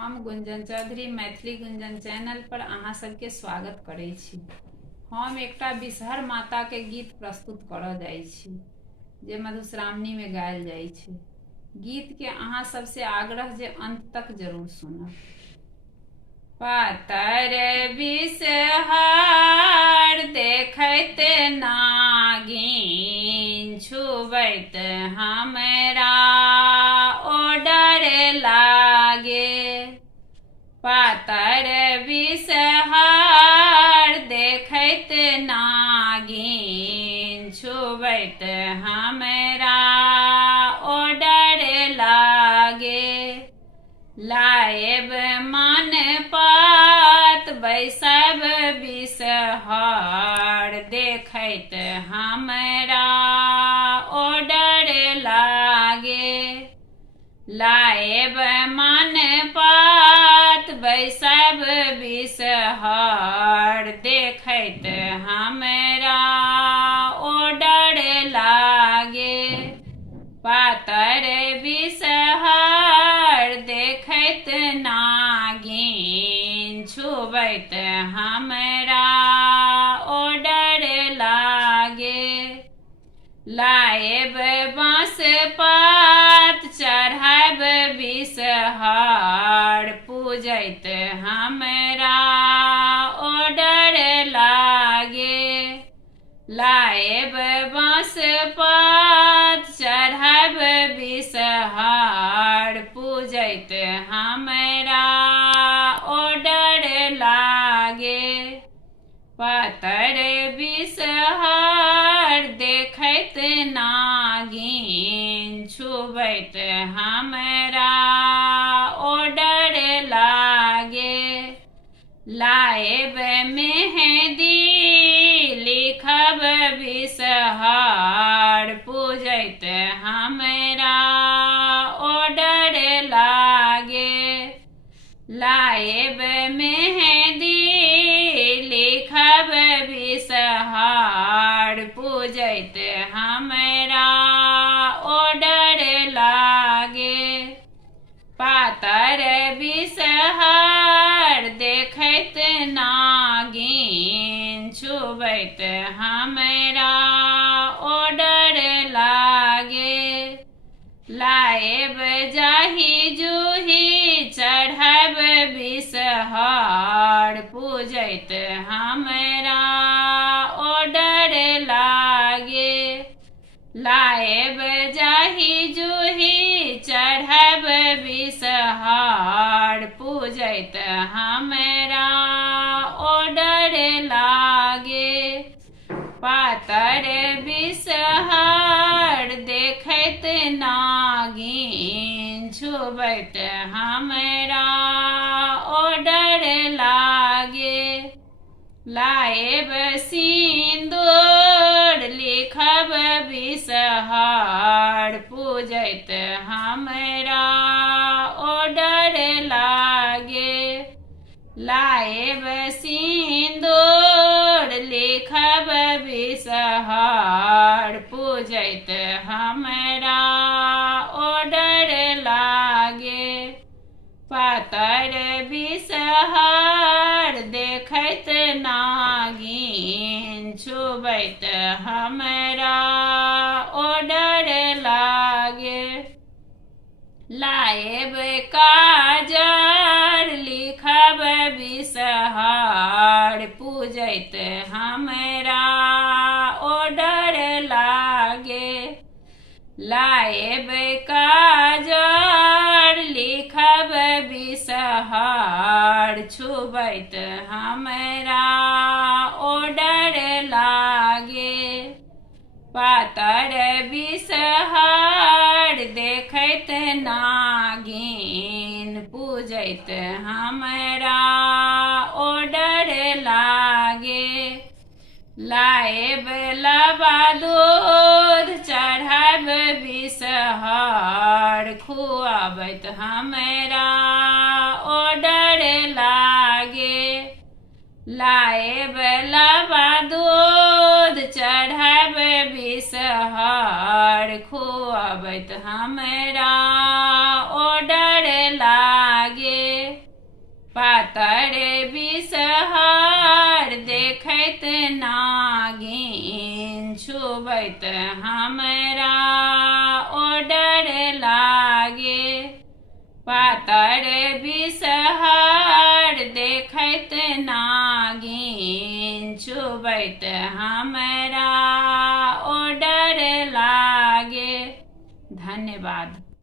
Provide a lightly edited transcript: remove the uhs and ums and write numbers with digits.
हम गुंजन चौधरी मैथिली गुंजन चैनल पर अहाँ सबके स्वागत करै छी। हम एकटा बिषहर माता के गीत प्रस्तुत करऽ जाइ छी जे मधुश्रावणी में गायल जाइ छै। गीत के अहाँ सबसे आग्रह जे अंत तक जरूर सुनब। पातर बिषहर देखैत नागिन छुबैत हमरा ओ डर लागे। पातर बिषहर देखैत नागिन छुबैत हमरा ओ डर लागे। लाएब मन पात बैसब बिषहर देखैत हमरा ओ डर लागे। लाएब मन पात बैसब बिषहर देखैत हमरा ओ डर लागे। पातर बिषहर देखैत नागिन छुबैत हमरा ओ डर लागे। लाएब बाँस पात चढ़ब बिषहर पूजैत हमरा ओ डर लागे। लाएब बाँस पात चढ़ब बिषहर पूजैत हमरा ओ डर लागे। पातर बिषहर देखैत नागिन छुबैत हमरा ओ डर लागे। लाएब मेहंदी लिखब बिषहर पूजैत हमरा ओ डर लागे। लाएब मेहंदी लिखब बिषहर पूजैत हमरा ओ डर लागे। पातर बिषहर देखैत नागिन छुबैत हमरा ओ डर लागे। लाएब जाहि जूही चढ़ब बिषहर पूजैत हमरा ओ डर लागे। लाएब जाहि जूही चढ़ब बिषहर पूजैत हमरा ओ डर लागे। पातर बिषहर देखैत नागिन छुबैत हमरा ओ डर लागे। लाएब सिंदूर लिखब बिषहर पूजैत हमरा ओ डर लागे। लाएब सिंदूर लिखब बिषहर पूजैत हमरा ओ डर लागे। पातर बिषहर देखैत नागिन छुबैत हमरा ओ डर लागे। लाएब काजर लिखब बिषहर पूजैत हमरा ओ डर लागे। लाएब काजर लिखब बिषहर छुबैत हमरा ओ डर लागे। पातर बिषहर देखैत नागिन पूजैत हमरा ओ डर लागे। लाएब लबा दूध चढ़ब बिषहर खुआबैत हमरा ओ डर लागे। लाएब लबा दूध चढ़ब बिषहर खुआबैत हमरा ओ डर लागे। चुबैत हमरा ओडर लागे, पातर बिषहर देखैत नागिन, चुबैत हमरा ओडर लागे। धन्यवाद।